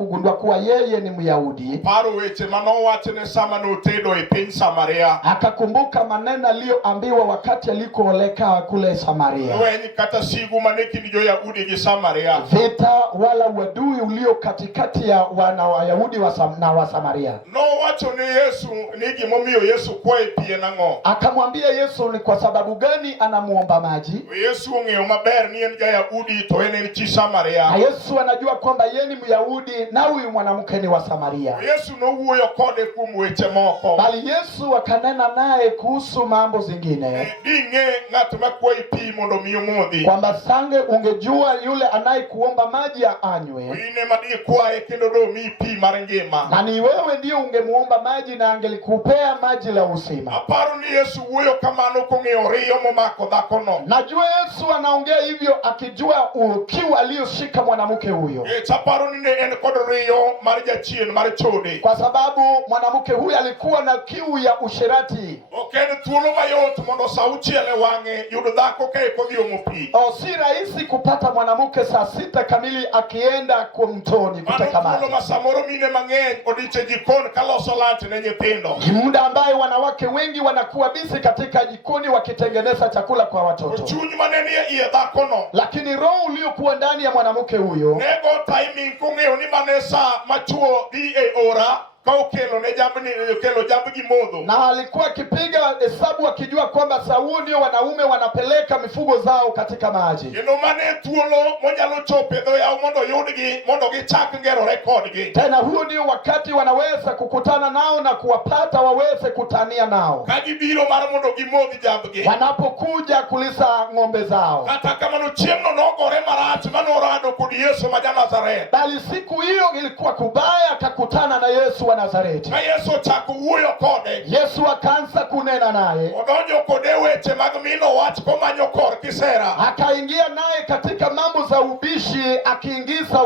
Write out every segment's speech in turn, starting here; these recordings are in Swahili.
kugundua kuwa yeye ni Myahudi, paro weche manowachne sama notedo e piny Samaria. akakumbuka maneno aliyoambiwa wakati alikooleka kule Samaria. Lweny kata sigu mane kind jo-Yahudi gi Samaria. Vita wala uadui ulio katikati ya wana Wayahudi na wa Samaria. Nowacho ni Yesu ni gimomiyo Yesu kwaye pi en ang'o. Akamwambia Yesu ni kwa sababu gani anamuomba maji. Yesu ong'eyo maber ni en ja-Yahudi to en chi Samaria. Na Yesu anajua kwamba yeye ni Myahudi na huyu mwanamke ni wa Samaria. Yesu nowuoyo kode kuom weche moko. Bali Yesu akanena naye kuhusu mambo zingine. Ding'e ng'at makwayi pi mondo mi omodhi. Kwamba sange ungejua yule anayekuomba maji anywe. Ine madi kwaye kendo do mi pi mar ngima. Na ni wewe ndio ungemuomba maji na angelikupea maji la uzima. Aparo ni Yesu wuoyo kamano kong'eyo riyo momako dhakono. Najua Yesu anaongea hivyo akijua kiu aliyoshika mwanamke huyo. Aparo ni ne en kod riyo mar jachien mar chode. Kwa sababu mwanamke huyo alikuwa na kiu ya usherati. Oken thuolo mayot mondo saa auchiel e wang'e yud dhako ka kodhi omo pi. Si rahisi kupata mwanamke saa 6 kamili akienda kwa mtoni kuteka maji. Mano samoro mine mang'eny odiche jikon kaloso lunch ne nyithindo. Muda ambaye wanawake wengi wanakuwa busy katika jikoni wakitengeneza chakula kwa watoto. Chuny maneni iye dhakono. Lakini roho uliokuwa ndani ya mwanamke huyo nego timing kong'eyo ni mane saa machuo dhi e ora kaukelo ne jambni kelo jambi modho. Na alikuwa akipiga hesabu akijua kwamba Sauli ndio wanaume wanapeleka mifugo zao katika maji. Kendo mane thuolo monyalo chope dho yao mondo yudgi mondo gichak ngero record gi. Tena huo ndio wakati wanaweza kukutana nao na kuwapata waweze kutania nao. Kaji biro mar mondo gimodhi jambgi. Wanapokuja kulisa ng'ombe zao. Kata kamano chiemno nogore marach manorado kod Yesu ma Nazareth. Bali siku hiyo ilikuwa kubaya, akakutana na Yesu wa Nazareti. Na Yesu chako wuoyo kode. Yesu akaanza kunena naye. Odonjo kode weche mag mino wach komanyo kor kisera. Akaingia naye katika mambo za ubishi akiingiza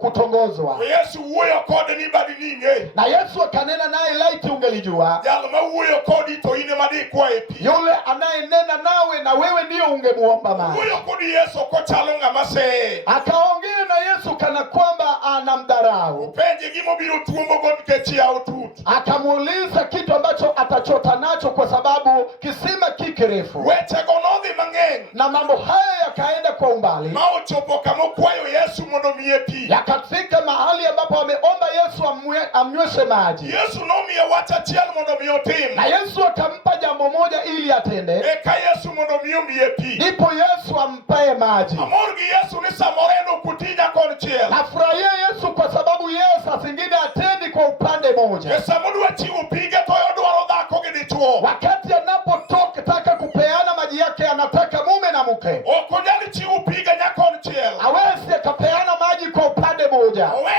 kutongozwa. Yesu wuoyo kode ni badi ninge. Na Yesu akanena naye laiti ungelijua. Jalo ma wuoyo kodi to ine madi kwaye pi. Yule anayenena nawe na wewe ndio ungemuomba maji. Wuoyo kodi Yesu kochalo ng'ama se. Akaongea na Yesu kana kwamba anamdharau. Penje gimobiro tuombo god kechi au tut. Akamuuliza kitu ambacho atachota nacho kwa sababu kisima kikirefu. Weche gonodhi mang'eny. Na mambo haya yakaenda kwa umbali. Ma ochopo kama kwayo Yesu mondo miye pi. Yakafika mahali ambapo ameomba Yesu amnyweshe maji. Yesu nomiye wach achiel mondo mi otim. Na Yesu akampa jambo moja ili atende. Eka Yesu mondo mi omiye pi. Ndipo Yesu ampaye maji. Amor gi Yesu ni samoreno kutinya konchiel. Nafurahia Yesu kwa sababu Yesu asingine atendi kwa upande moja. Samodwa chiwo pige to yodwaro dhako gi dichuo. Wakati anapotoka taka kupeana maji yake anataka mume na mke. Okonyali chiwo pige nyakonchiel. Hawezi akapeana maji kwa upande moja. Owe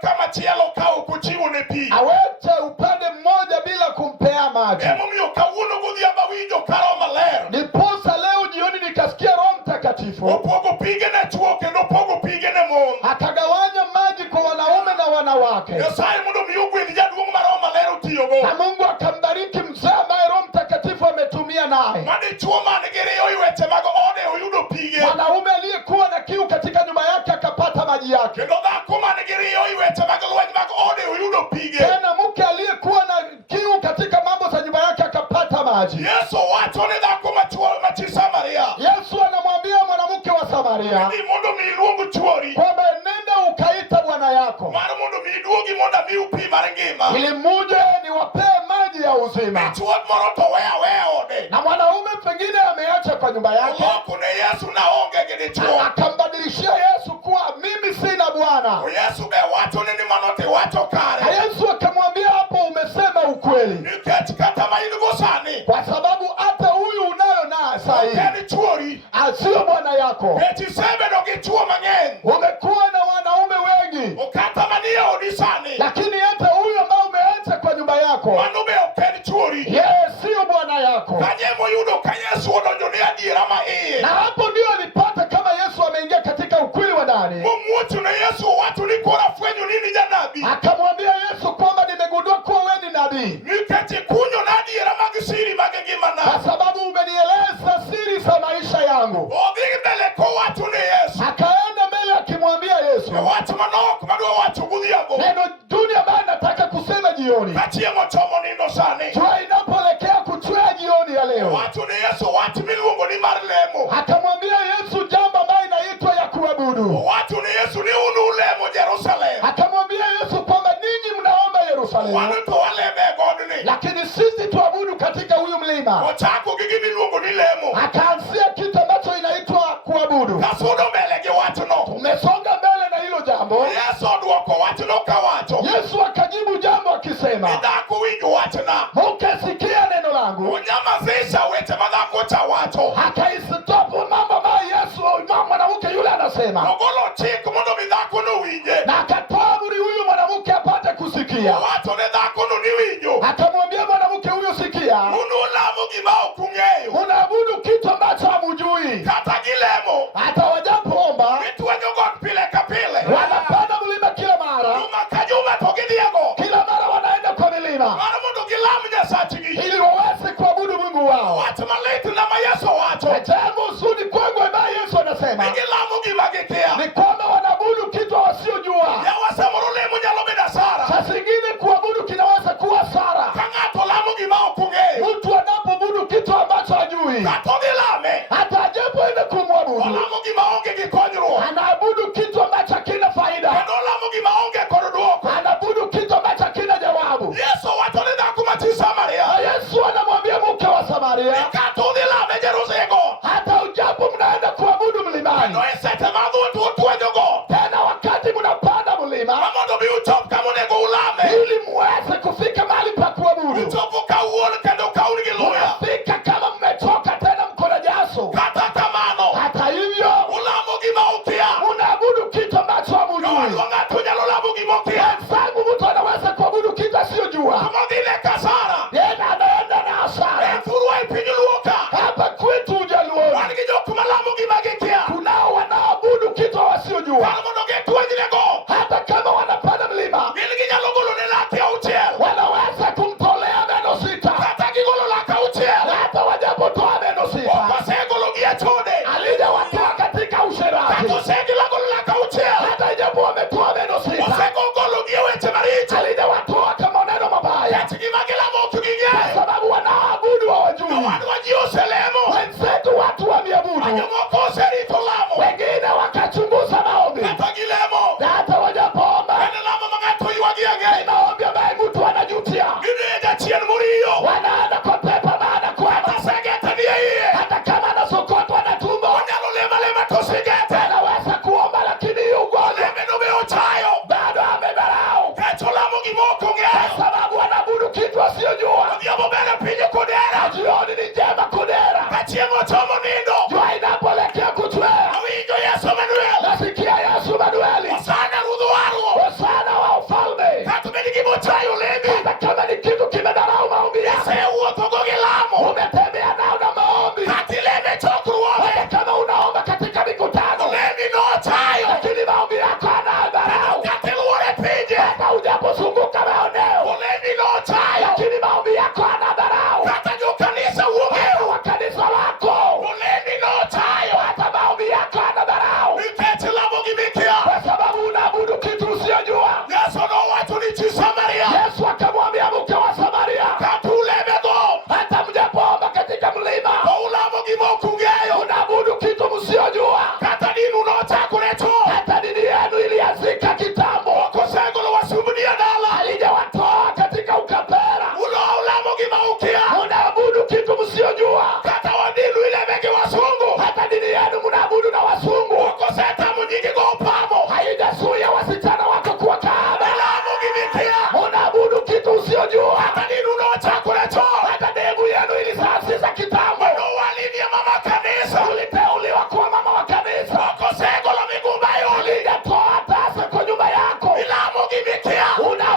kama chielo kao kuchiwo ne pi. Aweche upande mmoja bila kumpea maji. Emomiyo kawuono godhiambo winjo karo maler. Niposa leo jioni nikasikia Roho Mtakatifu. Opogo pige ne chuo kendo opogo pige ne mon. Akagawanya maji kwa wanaume na wanawake. Nyasaye mondo mi ogwedh jaduong' mar Roho Maler otiyogo. Na Mungu akambariki mzee ambaye Roho Mtakatifu ametumia naye. Madichuo man gi riyo iweche mag ode oyudo pige. Mwanaume aliyekuwa na kiu katika nyumba yake akapata maji yake. Kendo dhako man gi riyo iweche mag lweny mag ode oyudo pige. Tena mke aliyekuwa na kiu katika mambo za nyumba yake akapata maji. Yesu wacho ne dhako machi Samaria. Yesu anamwambia mwanamke wa Samaria. Ni mondo mi iluong chuori. Kwamba nenda ukaita bwana yako. Mar mondo mi iduogi mondo mi upi mar ngima. Ili muje niwapee maji ya uzima. Chuo moro to weya ode. Na mwanaume pengine ameacha kwa nyumba yake. Oloko ne Yesu na onge gi dichuo. Akambadilishia Yesu kuwa mimi sina bwana. Yesu be wacho ni manote wacho kare. Na Yesu akamwambia hapo umesema ukweli. Nikech kata ma in go sani. Kwa sababu hata huyu unayo na sahihi. Kani chuori. Asio bwana yako. Eti sebedo gi chuo mang'eny. Umekuwa na wanaume wengi. Okata manie odi sani. Lakini hata huyu ambao umeacha kwa nyumba yako. Mano be oken chuori. Yes, sio bwana yako. Kanyemo yudo ka Yesu odonjo ne adiera ma iye. Na hapo ndio alipata kama Yesu ameingia katika ukweli wa ndani. Mumuchu na Yesu watu ni kora fwenyo nini janabi. Akamwambia Yesu kwamba nimegundua kuwa wewe ni nabii. Niketi kunyo na adiera mag siri mag ngimana. Kwa sababu umenieleza siri za maisha yangu. Odhi mbele ko watu ni Yesu. Akaenda mbele akimwambia Yesu. Watu manok madwa watu gudhi godhiambo. Neno duni ambayo nataka kusema jioni, Ka chieng' ochomo nindo sani. jua inapoelekea kuchwea jioni ya leo, Wacho ne Yesu wach miluongo ni mar lemo. akamwambia Yesu jambo ambayo inaitwa ya kuabudu. Wacho ne Yesu ni unu ulemo Jerusalem. Akamwambia Yesu kwamba ninyi mnaomba Yerusalemu, Wan to waleme godni. lakini sisi tuabudu katika huyu mlima. Ochako gi gimiluongo ni lemo. Akaanzia kitu ambacho inaitwa kuabudu. Kasudo mbele gi wachno. Tumesonga mbele na hilo jambo. Yesu oduoko wachno kawacho. Yesu akajibu jambo akisema, Dhako winjo wachna. mukesikia neno langu. Onyamazisha weche ma dhako cha wacho. Akaisitopu mambo ambayo Yesu mwanamke yule anasema, Ogolo chik mondo mi dhako no winje. na akatoa amri huyu mwanamke apate kusikia. Wacho ne dhako no ni winjo. Akamwambia mwanamke huyo, sikia, Unu lamo gima ok ung'eyo. unaabudu kitu ambacho hamujui. Kata gilemo. Hata wajapoomba Gitwenyo got pile ka pile. wanapanda mlima kila mara, Juma ka juma to gidhiego. kila mara wanaenda kwa milima Mano mondo gilam Nyasachgi. ili waweze kuabudu Mungu wao. Wach malit na ma Yesu wacho. Na jambo zuri kwangu ambaye Yesu anasema Gilamo gima gikia. ni kwamba wanaabudu kitu wasiojua. Yawa samoro lemo nyalo bedo asara. Saa zingine kuabudu kinaweza kuwa sara. Ka ng'ato lamo gima ok ong'eyo. Mtu anapoabudu kitu ambacho hajui, Kata odhi lame. hata ajapoenda kumwabudu, Olamo gima onge gi konyruok. anaabudu kitu ambacho hakina faida, Kendo olamo gima onge kod duoko. anaabudu kitu ambacho hakina jawabu. Yesu wacho ne dhako ma chi Samaria. Na Yesu anamwambia mke wa Samaria, Kata odhi lame Jerusego. hata ujapo mnaenda kuabudu mlimani, No e sete ma dho tuwenyogo. tena wakati mnapanda mlima, Mondo mi uchop kama onego ulame. ili muweze kufika mahali pa kuabudu, Uchopo kawuono kendo kaun gi luya. mnafika kama mmetoka tena mko na jaso. Kata kamano. Hata hivyo Ulamo gima ukia. unaabudu kitu ambacho hamujui. Kawadwa ng'ato nyalo lamo gima ukia. Wenzangu, mtu anaweza kuabudu kitu asiyojua, Kama dhile kasara. yeye anaenda na hasara. Thurwa e piny luoka. Hapa kwetu Ujaluoni Wan gi jok malamo gima gikia. kunao wanaoabudu kitu wasiojua, Kar mondo gitwenynego. hata kama wanapanda mlima Gin ginyalo golo ne laki auchiel. wanaweza kumtolea meno sita, Kata gigolo lak auchiel. na hata wajapotoa meno sita Osegolo gi e chode. alijawatoa katika usherati, Kata osegolo lak auchiel. hata ijapo wametoa meno sita Osegolo gi e weche maricho. alijawatoa kama neno mabaya, Kech gima gilamo ok kwa ging'eyo. sababu wanaabudu hawajui. Wadwa ji oselemo. Wenzetu watu wameabudu, Jomoko oserito lamo. wengine wakachunguza maombi, Kata gilemo. na hata wajapoomba En lamo ma ng'ato ywagi ang'e. maombi ambaye mtu anajutia, Gidhi e jachien moriyo. wanaenda kwa pepo baada kwema, Segete ni e iye. hata kama anasokotwa na tumbo Onyalo lemo alema to segete. anaweza kuomba, lakini hiyo ugonjwa Lemeno be ochayo. bado amedharau, Kech olamo gima ok ong'eyo. kwa sababu anaabudu kitu asiyojua. Odhiambo ber piny kodera. Jioni ni njema kudera, Ka chieng' ochomo nindo. jua inapoelekea kuchwea, Awinjo Yesu Manuel. nasikia Yesu Manueli, Osana ruodh warruok. Hosana wa ufalme. Kata bed gima ochayo lemi. Hata kama ni kitu kimedharau maombi yako, Isewuothogo gi lamo. umetembea nao na maombi, Kata ileme chokruoge. hata kama unaomba katika mikutano, Lemi nochayo. lakini maombi yako anadharau, Kata iluore pinje. hata ujapozunguka maeneo, Lemi nochayo. lakini maombi yako anadharau, Kata jokanisa wuoge. wa kanisa lako, Lemi nochayo. hata maombi yako anadharau, Nikech lamo gimikia. kwa sababu unaabudu kitu usiyojua. Yesu nowacho ni chi Samaria. Yesu akamwambia mke wa Samaria, Kata ulemego. hata mjapoomba katika mlima, To ulamo gima ok ung'eyo. unaabudu kitu msiyojua. Kata dinu nochakore chon. Hata dini yenu ilianzika kitambo, Kosegolo wasumbni e dala. alijawatoa katika ukapera. Ulamo gima ukia. Unaabudu kitu msiyojua, Kata wadinu ileme gi wasungu. hata dini yenu mnaabudu na wasungu. Kosetamo nyingi go pamo. Haijazuia wasichana wako kuwa kahaba. Lamo gimikia. Unaabudu kitu usiyojua, Kata dinu nochakore chon. hata dhehebu yenu ilianzisha kitambo. Nowalinie mama kanisa. Uliteuliwa kuwa mama wa kanisa, Kosegolo migumba yoli. alijatoa tasa kwa nyumba yako. Lamo gimikia. Una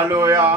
Hallelujah.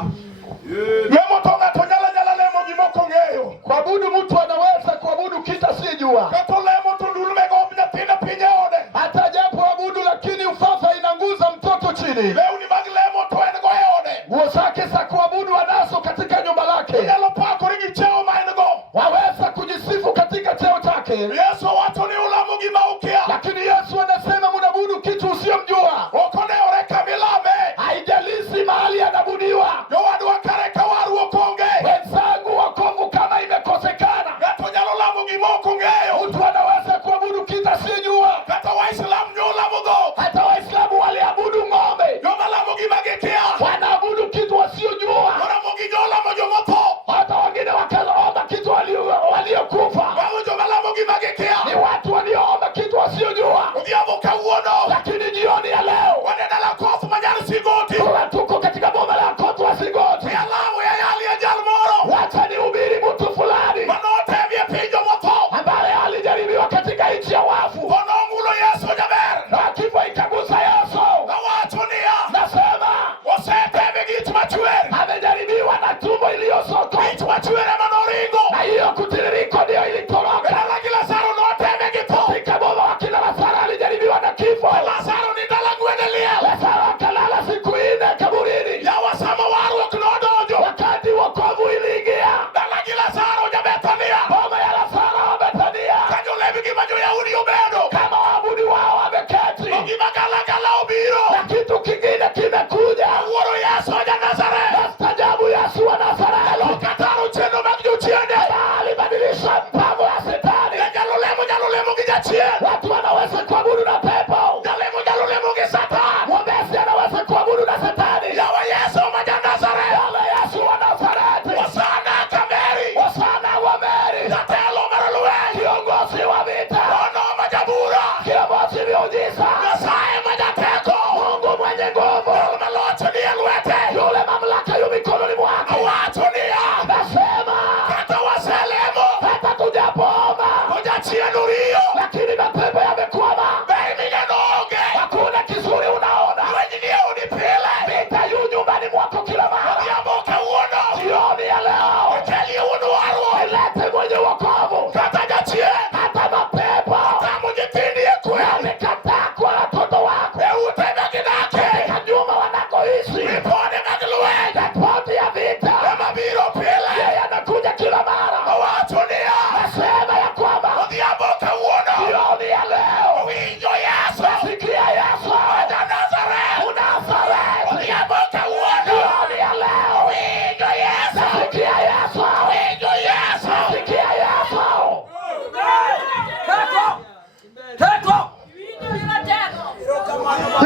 Lemo to ng'ato nyalo lemo gima ok ong'eyo. Kuabudu mtu anaweza kuabudu kitu asiyejua. Kata lemo to ndulme go nyathine piny e ode. Hata japoabudu lakini ufafa inanguza mtoto chini. Lewni mag lemo to en go e ode. Nguo zake za kuabudu anazo katika nyumba lake. Onyalo pakore gi cheo ma en go. Waweza kujisifu katika cheo chake. Yesu wacho ni ulamo gima ukia. Lakini Yesu anasema mnabudu kitu usiyomjua. Ok onewore kamilame. Haijalishi mahali anabudiwa. Jowadwa kare ka waru ok onge. Wenzangu wokovu kama imekosekana. Ng'ato nyalo lamo gima ok ong'eyo. Mtu anaweza kuabudu kitu asiyejua. Kata Waislamu nyolamo dhok. Hata Waislamu waliabudu ng'ombe. Joma lamo gima gikia. Wanaabudu kitu wasiyojua. Joma nyolamo jomotho. Hata wengine wakaomba kitu waliokufa. Mago joma lamo gima gikia. Ni watu walioomba kitu wasiyojua. Odhiambo kawuono. Lakini jioni ya leo Wanena la koth manyar sigoti. tuko katika boma la kotu wa Sigoti. Yalawo ya yali ya jal moro. Wacha nihubiri mtu fulani Manotemie piny jomotho. ambaye alijaribiwa katika nchi ya wafu. Onongulo Yesu jaber. Na kifo ikagusa Yesu. Kawacho niya. Nasema Oseteme gi ich machwer. amejaribiwa na tumbo iliyosoka. Ich machwer ema noringo. Na hiyo kutiririko ndio ilitoroka. Dala gi Lazaro noteme gi tho. Katika boma wa kina Lazaro alijaribiwa na kifo. Lazaro ni dala gwene liel. Lazaro akalala siku 4 kaburini. Yawa sama warruok nodonjo. Wakati wokovu iliingia. Dala gi Lazaro jabethania. Boma ya Lazaro Bethania. Ka jolewi gi ma jo-Yahudi obedo. Kama waabudu wao wameketi. To gima galagala obiro. Na kitu kingine kimekuja. Wuoro Yesu ja Nazareth. Nastajabu Yesu wa Nazareth. Lokataro chenro mag jochiende. Alibadilisha mpango ya Shetani. Nyalo lemo gi jachien. Watu wanaweza kuabudu na pepo. Nyalo lemo gi Satan. Mwombezi anaweza kuabudu na Shetani. Yawa Yesu ma ja Nazareth. Yale Yesu wa Nazareti. Hosana Kameri. Hosana wa Meri. Jatelo mar lweny. Kiongozi wa vita. Ono ma jabura. Kiongozi miujiza. Nyasaye ma jateko. Mungu mwenye nguvu. Jal malocho ni e lwete. Yule mamlaka yu mikononi mwake. Awacho niya. Nasema Kata waselemo. hata tujapoomba. To jachien oriyo. Lakini mapepo yamekwama. Ber mineno onge. Hakuna kizuri unaona. Lweny ni e odi pile. Vita yu nyumbani mwako kila mara. Odhiambo kawuono. Jioni ya leo. Okelie wuon warruok. Ilete mwenye wokovu. Kata jachien. Hata mapepo. Tamo nyithindi e kweli. Yamekataa kwa watoto wako. E ute ma gidake. Katika nyumba wanakoishi. Ripode mag lweny. Ripoti ya vita. Ema biro pile. Yeye anakuja kila mara. Awacho niya. Nasema ya kwamba Odhiambo kawuono. jioni ya leo. Owinjo Yesu. Nasikia Yesu. Ja Nazareth. Nazareth. Odhiambo kawuono. Jioni ya leo. Owinjo Yesu. Nasikia Yesu. Owinjo Yesu. Nasikia Yesu.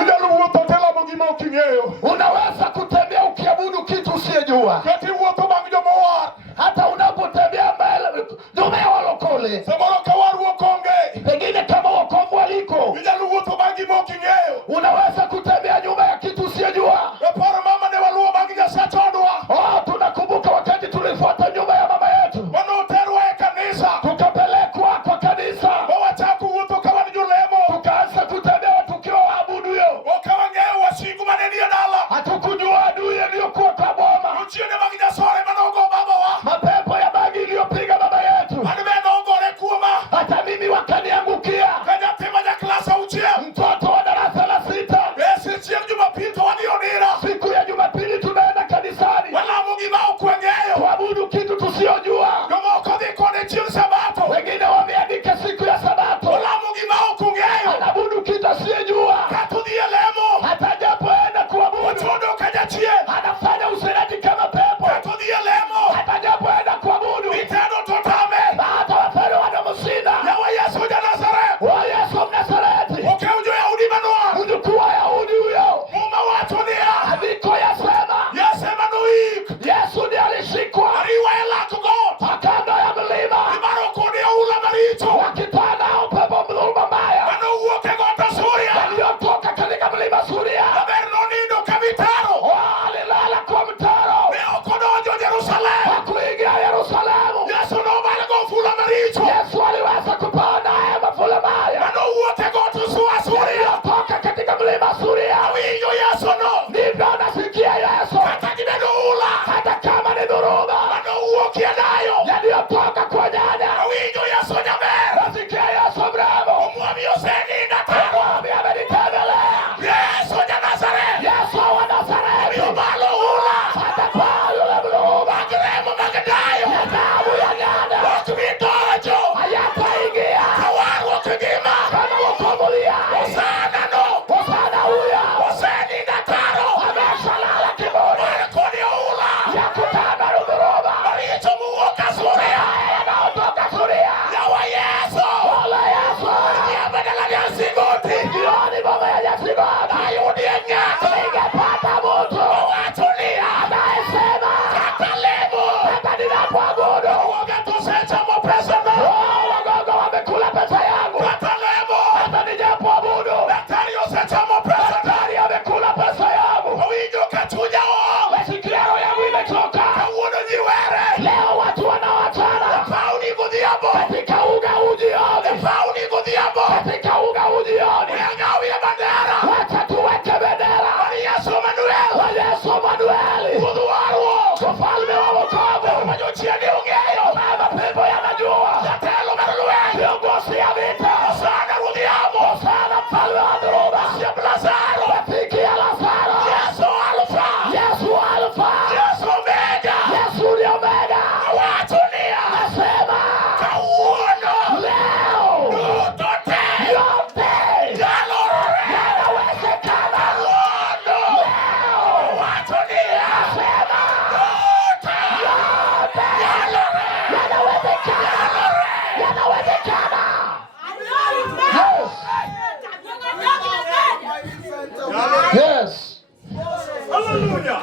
Inyalo wuotho telamo gima ok ing'eyo. Unaweza kutembea ukiabudu kitu usiyejua. Kata iwuotho bang' jomowar. Hata unapotembea mbele nyuma ya walokole. Samoro ka warruok onge. Pengine kama wokovu waliko. Inyalo wuotho bang' gima ok ing'eyo. Unaweza kutembea nyuma ya kitu usiyejua. Paro mama ne waluwo bang' Nyasachondwa. Tunakumbuka wakati tulifuata nyuma ya mama yetu. Manoterwa e kanisa. Tukapelekwa kwa kanisa. Wawachako wuotho ka wan jolemo. Tukaanza kutembea tukiwa waabudu yo. Ok wang'eyo wasigu mane nie dala. Hatukujua adui aliyokuwa kwa boma. Jochiende mag Nyasore Yes. Hallelujah.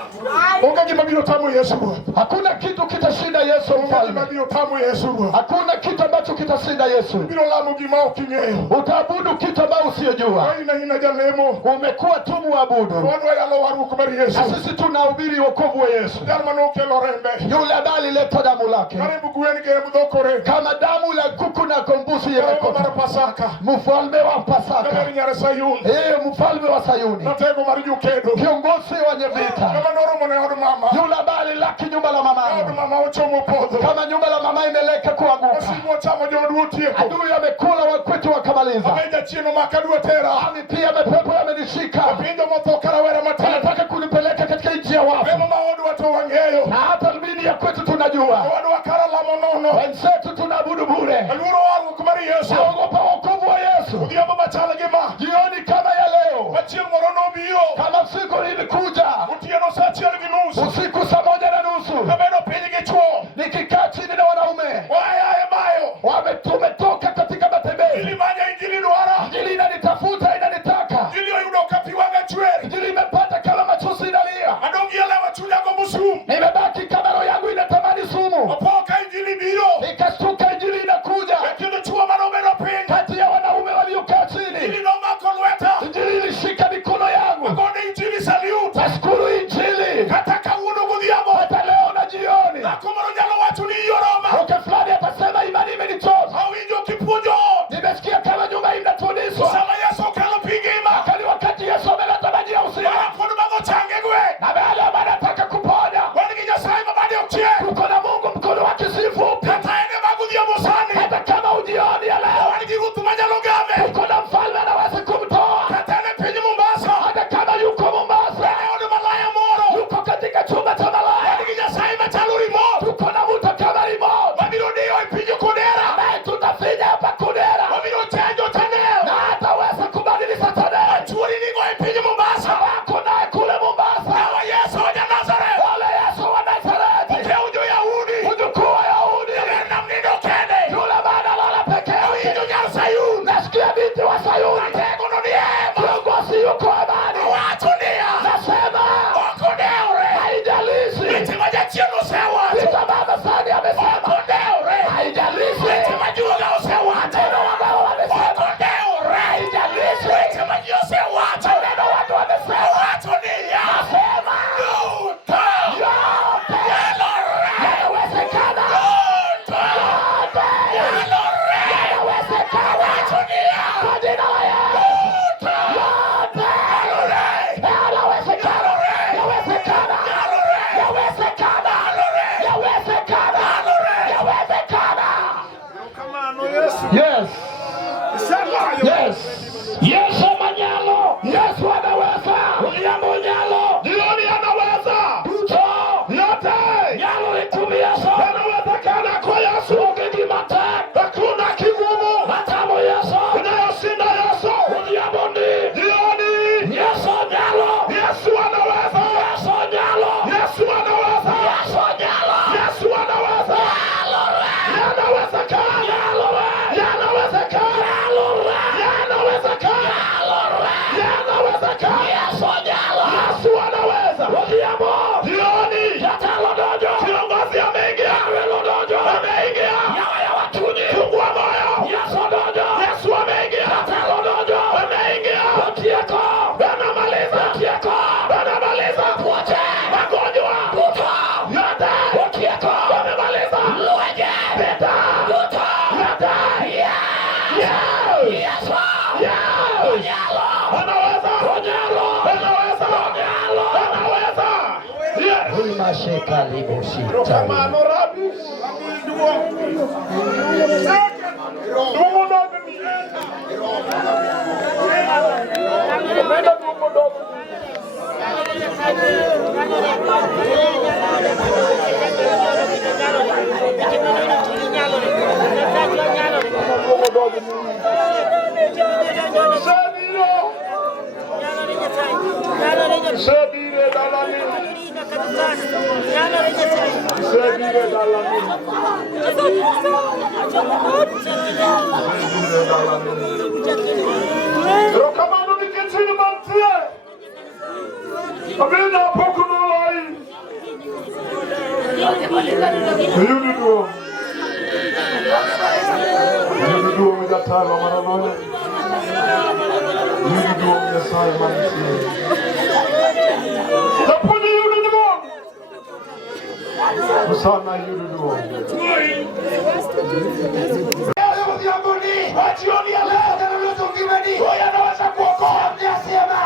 Mungu gimabiro tamu Yesu. Hakuna kitu kitashinda Yesu mfalme. Gimabiro tamu Yesu. Hakuna kitu ambacho kitashinda Yesu. Biro lamu gima uking'eyo. Utaabudu kitu ambacho usiyojua. Ina jalemo. Umekuwa tu muabudu. Owino Yala waru kumari Yesu. Sisi tunahubiri wokovu wa Yesu. Jalmano kelo rembe. Yule ambaye alileta damu lake. Karibu kuweni gemu dhokore. Kama damu la kuku na kombusi yamekota. Mara Pasaka. Mfalme wa Pasaka. Kama nyare Sayuni. Mfalme wa Sayuni. Natego marijukedo. Kiongozi wa vita. Kama noro mone odu mama. Yule ambaye laki nyumba la mama. Odu mama uchomo podho. Kama nyumba la mama imeleka kuanguka. Simu chamo jodu utieko. Adui amekula wakwetu wakamaliza. Ameja chino makadua tera. Ami pia mapepo yamenishika. Pindo moto karawera matana. Anataka kunipeleka katika nchi ya wafu. Mema maodu watu wangeyo. Na hata mbini ya kwetu tunajua. Wadu wakara la monono. Wenzetu tunaabudu bure. Aluro wangu kumari Yesu. Naogopa wokovu wa Yesu. Udia baba chala gima. Jioni kama ya leo. Wachia morono biyo. Kama siku ilikuja. Utia no saa chia nusu. Usiku saa 1:30. Kabeno penye kichuo. Nikikaa chini na wanaume. Waya bayo. Tumetoka katika matembezi. Ilimanya injili duara. Injili inanitafuta inanitaka. Injili yudoka piwanga chweri. Injili imepata kama machozi inalia. Adongi yale wachuja kwa musumu. Nimebaki kama roho yangu inatamani sumu. Wapoka injili biyo. Nikashtuka injili inakuja. Yakido chua manaume na pinga. Kati ya wanaume waliokaa chini. Injili no makolweta. Injili ilishika mikono yangu. Wakonde injili saliuta. Nashukuru injili. Kataka uno kudhiamo. Hata leo na jioni. Nakumaro jalo watu ni yoroma. Oke fulani atasema imani imenichoza. Hawinjo kipunjo. Nimesikia kama nyumba inatundishwa. Sala Yesu kalo pigima. Akali wakati Yesu ameleta maji ya uzima. Wanapodu mago changegwe. Na baada ya anataka kuponya. Wanigija saima badi utie. Kuko na Mungu mkono wake si fupi. Hata ene magu dhiamo sani. Hata kama ujioni ya leo. Wanigirutu majalo game. Kuko na mfalme anaweza kumtoa. Hata ene penye Mombasa. Hata kama yuko Mombasa. Ene malaya moro. Yuko katika chumba cha malaya. Wanigija saima chaluri mo. Tuko na mtu kama remote. Wabirudio ipinyo kudera. Naye tutafinya hapa kudera. Wabiru chanjo taneo. Na hataweza kubadilisha taneo. Churi nigo ipinyo Mombasa. Wako naye kule Mombasa. Ewa Yesu wa Nazareth. Ole Yesu wa Nazareth. Uke ujo Yahudi. Ujukuu wa Yahudi. Yena mnido kende. Yule bana lala peke yake. Ujo nyar Sayuni. Nasikia binti wa Sayuni. Natego no niema. Kiongozi yuko amani. Watu nia. Nasema. Wako neure. Haijalishi. Miti moja chino sewa. Vita baba sani amesema. Wako neure. Haijalishi. Miti majuga usewa. Neno wabao wamesema. Wako neure. Haijalishi. Miti majio sewa. Neno watu wamesema. Watu nia. Nasema. Duto. Yote. Nyalore. Yanawezekana. Duto. Yote. Nyalore. Yanawezekana. Watu nia. Kwa jina la Yesu. Duto. Yote. Nyalore. Yanawezekana. Yawezekana. Nyalore. Yawezekana. Nyalore. Yawezekana. Nyalore. Yawezekana. Yesu. Yes. Sema. Yes. Yesu manyalo. Yesu anaweza. William Nyalo. Jioni anaweza. Duto. Yote. Nyalo litumia so. Yanawezekana kwa Yesu. Gima. Hakuna kigumu. Matamo Yesu. Unayoshinda Yesu. William jioni. Yesu Nyalo. Yesu anaweza. Yesu Nyalo. Yesu anaweza. Yesu Nyalo. Yesu anaweza. Yanawezekana. Yanawezekana. Yanawezekana. Yanawezekana. Yesu Nyalo. Yesu anaweza. Jioni. Kiongozi ameingia. Ameingia. Fungua moyo. Yesu ameingia. Ameingia. Anamaliza. Anamaliza. Magonjwa. Yote. Amemaliza. Peta. Yote. Anaweza. Masheka libo shita. Rokamano rabi. Sebire dalani. Sebire dalani. Rokamano ni kitini mantie. Amina pokunoi. Yududuo. Yududuo mjatalo maranoya. Yududuo mjasaya manisi. Tapuni yududuo. Musana yududuo. Wajioni ya leo ndio kimeni. Wewe unaweza kuokoa. Mniasema.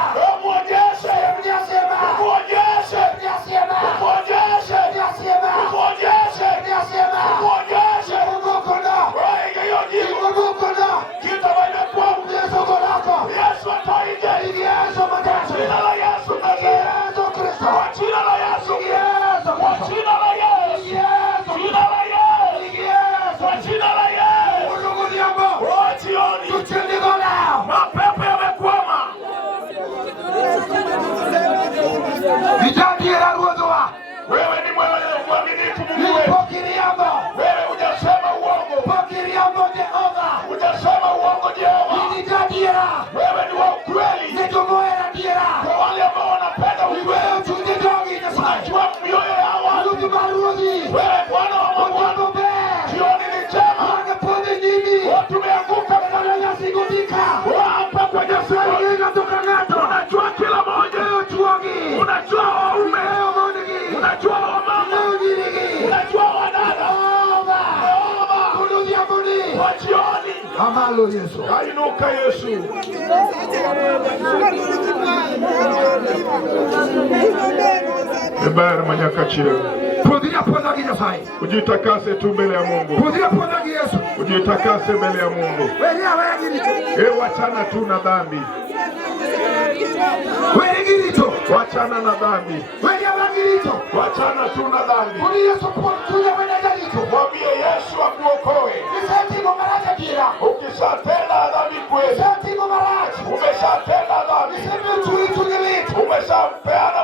Muonyeshe. Mniasema. Muonyeshe. Mniasema. Muonyeshe. Mniasema. Muonyeshe. Mniasema. Muonyeshe. Mungukoda. Wewe hiyo jibu. Mungukoda. Kita wewe kwa Yesu lako. Yesu ataije. Yesu mtakatifu. Jina la Yesu. Yesu Kristo. Jina la Yesu. Yesu. Jina la Yesu. Yesu. Jina la Yesu. Yesu. Jina la Yesu. Wajioni tutendigola mapepo yamekwama. Nitakiera ruodoa. Wewe ni mwaminifu Mungu wewe. Pokiriambo. Wewe hujasema uongo. Pokiriambo Jehova. Hujasema uongo Jehova. Nitakiera. Wewe ni wa ukweli. Nitomoera diera. Kwa wale ambao wanapenda ukweli. Wewe tundidogi na unajua mioyo ya watu. Tumaruzi. Wewe Bwana wa Mungu. Jioni ni njema. Wanapone nini? Watu meanguka kwa yasigudika. Hapa kwa Yesu inatoka ngato. Unajua kila moja uchuogi. Unajua waume. Unajua wamama. Unajua wadada. Kunudia muni. Wajioni. Amalo Yesu. Kainuka Yesu. Ebara manyakachire. Kudia poza kijasai. Ujitakase tu mbele ya Mungu. Kudia poza Yesu. Ujitakase mbele ya Mungu. Wachana tu na dhambi. Wachana na dhambi. Wachana tu na dhambi. Mwambie Yesu akuokoe. Ukishatenda dhambi kweli. Umeshatenda dhambi. Umeshapeana